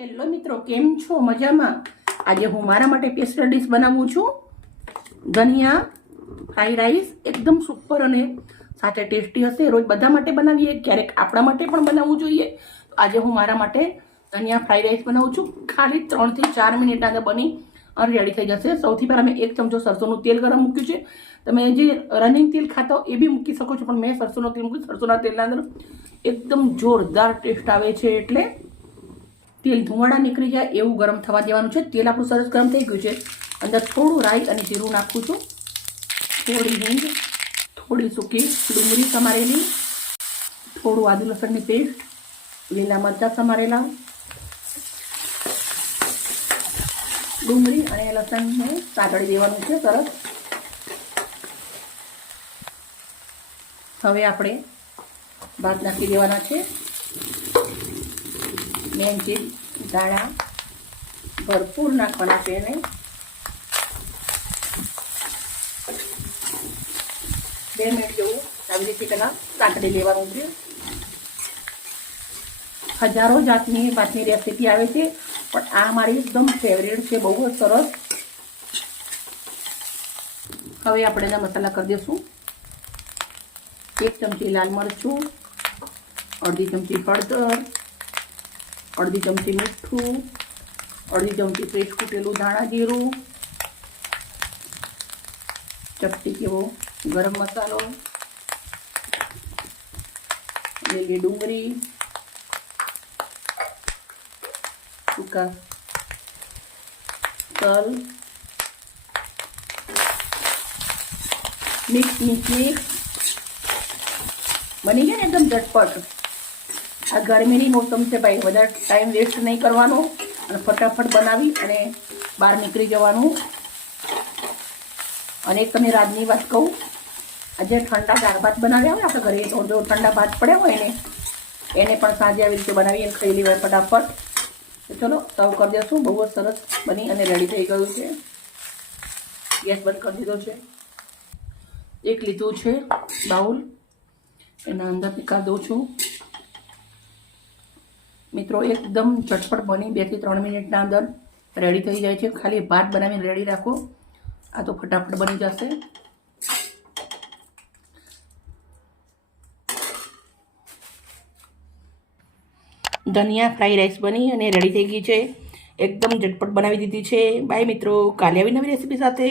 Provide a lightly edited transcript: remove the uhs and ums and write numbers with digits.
Hello મિત્રો, કેમ છો? મજામાં? આજે હું મારા માટે સ્પેશિયલ ડીશ બનાવું છું, ધનિયા ફ્રાઈડ રાઈસ. એકદમ સુપર અને સાથે ટેસ્ટી હશે. રોજ બધા માટે બનાવીએ, ક્યારેક આપણા માટે પણ બનાવવું જોઈએ. આજે હું મારા માટે ધનિયા ફ્રાઈડ રાઈસ બનાવું છું. ખાલી 3 થી 4 મિનિટના અંદર બની અને રેડી થઈ જશે. સૌથી પહેલાં મેં 1 ચમચો સરસોનું તેલ ગરમ મૂક્યું છે. તમે જે રનિંગ તેલ ખાતા હો એ બી મૂકી શકો છો, પણ મેં સરસોનું તેલ મૂક્યું. સરસોના તેલના અંદર એકદમ જોરદાર ટેસ્ટ આવે છે, એટલે તેલ ધુમાડા નીકળી જાય એવું ગરમ થવા દેવાનું છે. તેલ આપણું સરસ ગરમ થઈ ગયું છે. અંદર થોડું રાઈ અને જીરું નાખું છું, થોડી હિંગ, થોડી સૂકી ડુંગળી સમારેલી, થોડું આદુ લસણની પેસ્ટ, લીલા મરચાં સમારેલા, ડુંગળી અને લસણને સાતળી દેવાનું છે સરસ. હવે આપણે ભાત નાખી દેવાના છે. મેન ચીજ ધાણા ભરપૂર નાખવાના છે. એને 2 મિનિટ જેવું આવી રીતે પહેલાં સાંતળી લેવાનું છે. હજારો જાતની ભાતની રેસીપી આવે છે, પણ આ મારી એકદમ ફેવરેટ છે, બહુ જ સરસ. હવે આપણે એના મસાલા કરી દઈશું. 1 ચમચી લાલ મરચું, અડધી ચમચી હળદર, અડધી ચમચી મીઠું, અડધી ચમચી ફ્રેશ કૂટેલું ધાણા જીરું, ચપટી જેવો ગરમ મસાલો, લીલી ડુંગળી, સૂકા તલ, મિક્સ બની ગયા ને એકદમ ઝટપટ. આ ગરમીની મોસમ છે ભાઈ, વધારે ટાઈમ વેસ્ટ નહીં કરવાનો અને ફટાફટ બનાવી અને બહાર નીકળી જવાનું. અને એક તમને રાજની વાત કહું, આજે ઠંડા દાળ ભાત બનાવ્યા હોય આપણે ઘરે, તો જો ઠંડા ભાત પડ્યા હોય ને એને પણ સાંજે આવી રીતે બનાવી અને ખાઈ લેવાય ફટાફટ. તો ચલો સર્વ કરી દઈશું. બહુ જ સરસ બની અને રેડી થઈ ગયું છે. ગેસ બંધ કરી દીધો છે. એક લીધું છે બાઉલ, એના અંદર નીકાળી દઉં છું. મિત્રો એકદમ ઝટપટ બની 2 થી 3 મિનિટના અંદર રેડી થઈ જાય છે. ખાલી ભાત બનાવીને રેડી રાખો, આ તો ફટાફટ બની જશે. ધનિયા ફ્રાઈડ રાઈસ બની અને રેડી થઈ ગઈ છે. એકદમ ઝટપટ બનાવી દીધી છે. બાય મિત્રો, કાલે આવી નવી રેસીપી સાથે.